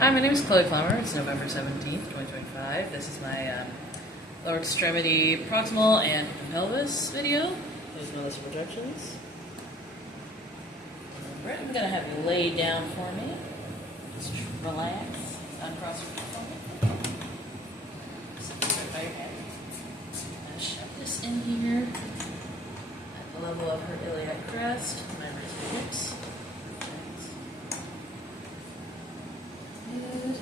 Hi, my name is Chloe Plummer. It's November 17th, 2025. This is my lower extremity proximal and pelvis video. There's no list of projections. Brett, I'm going to have you lay down for me. Just relax. Uncross your feet. Sit by your head. I'm going to shove this in here at the level of her iliac crest. I'm going to raise her hips. Good.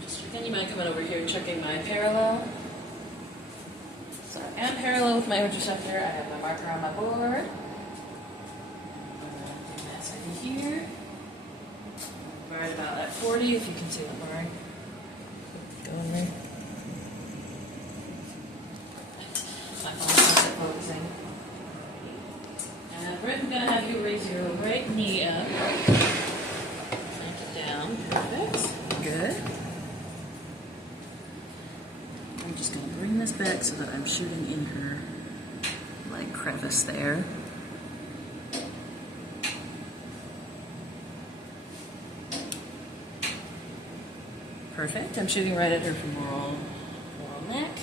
Just again, you might come on over here checking my parallel. So I am parallel with my interceptor. I have my marker on my board. I'm going to do that second here. Right about at 40, if you can see that line. Go in there. My phone's not focusing. And Britt, I'm going to have you raise your right knee up. Perfect. Good. I'm just going to bring this back so that I'm shooting in her leg crevice there. Perfect. I'm shooting right at her femoral neck.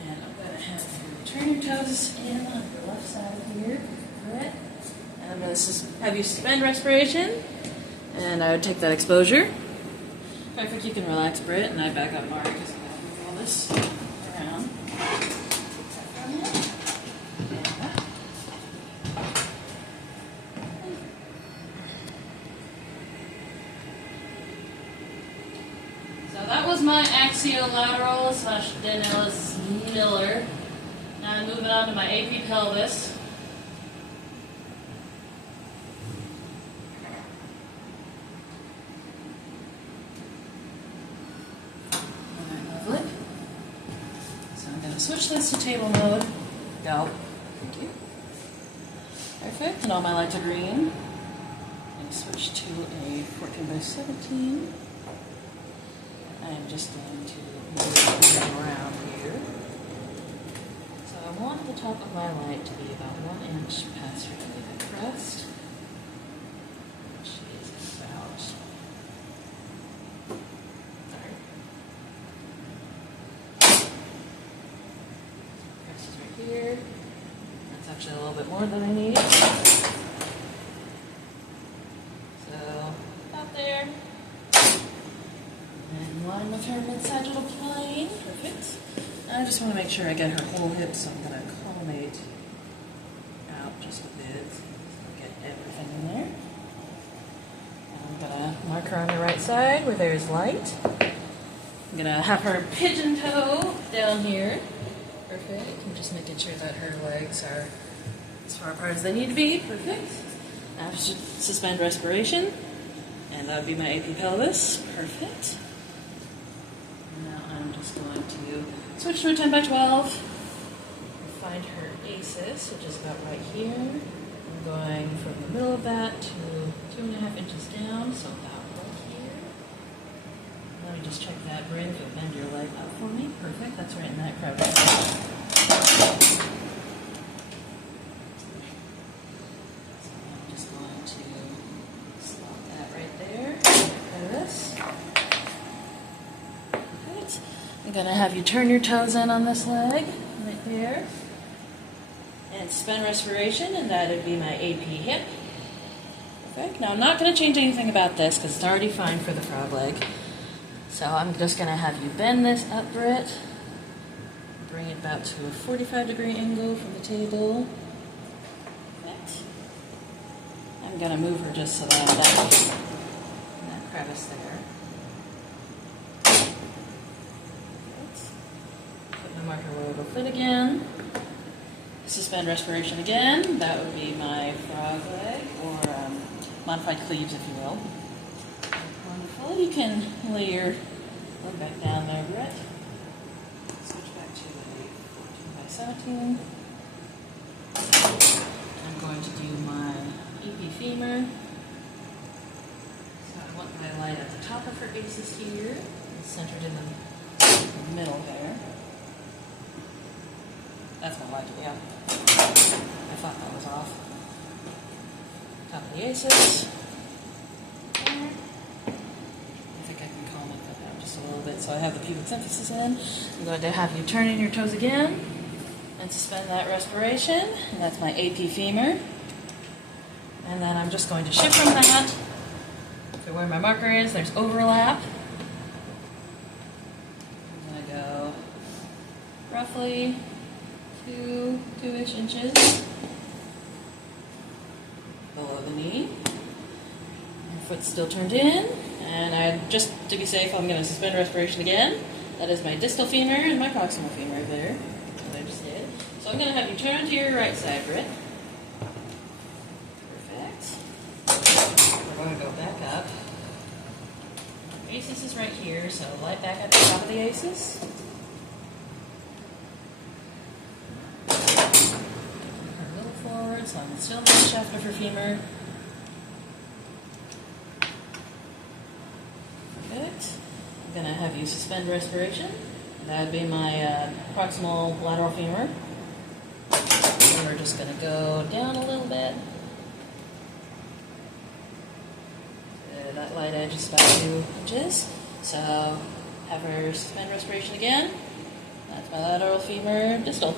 And I'm going to have you turn your toes in on the left side here. Good. And I'm going to have you suspend respiration. And I would take that exposure. Perfect, you can relax, Britt, and I back up Mark because I'm going to move all this around. So that was my axiolateral / Dennis Miller. Now I'm moving on to my AP pelvis. Switch this to table mode. Go. Thank you. Perfect. And all my lights are green. And switch to a 14/17. I'm just going to move around here. So I want the top of my light to be about 1 inch past her iliac crest. Which is about... Here. That's actually a little bit more than I need. So, about there. And in line with her mid-sagittal plane. Perfect. I just want to make sure I get her whole hip, so I'm going to collimate out just a bit. So get everything in there. And I'm going to mark her on the right side where there's light. I'm going to have her pigeon toe down here. Perfect. I'm just making sure that her legs are as far apart as they need to be. Perfect. Now suspend respiration. And that would be my AP pelvis. Perfect. Now I'm just going to switch to a 10/12. Find her ACES, which is about right here. I'm going from the middle of that to 2.5 inches down, so about right here. Let me just check that, Bryn. You'll bend your leg up for me. Perfect. That's right in that crevice. So I'm just going to slot that right there. Like this. Perfect. I'm going to have you turn your toes in on this leg, right there. And suspend respiration, and that would be my AP hip. Perfect. Now I'm not going to change anything about this because it's already fine for the frog leg. So I'm just going to have you bend this up, Britt. Bring it about to a 45-degree angle from the table. Perfect. I'm going to move her just so that I'm in that crevice there. Perfect. Put my marker where it'll fit again. Suspend respiration again. That would be my frog leg, or modified cleaves, if you will. Wonderful. You can lay your leg back down there, Brett. Switch back to a 14/17. I'm going to do my EP femur. So I want my light at the top of her ACES here, centered in the middle there. That's my light, yeah. I thought that was off. Top of the ACES. There. so I have the pubic symphysis in. I'm going to have you turn in your toes again and suspend that respiration. And that's my AP femur. And then I'm just going to shift from that to where my marker is. There's overlap. I'm going to go roughly 2-ish inches below the knee. Your foot's still turned in. And just to be safe, I'm going to suspend respiration again. That is my distal femur and my proximal femur there, what I just did. So I'm going to have you turn to your right side, Britt. Perfect. We're going to go back up. ACES is right here, so light back at the top of the ACES. Turn a little forward, so I'm still in the shaft of her femur. I'm going to have you suspend respiration. That would be my proximal lateral femur. And we're just going to go down a little bit. That light edge is about 2 inches. So have her suspend respiration again. That's my lateral femur distal.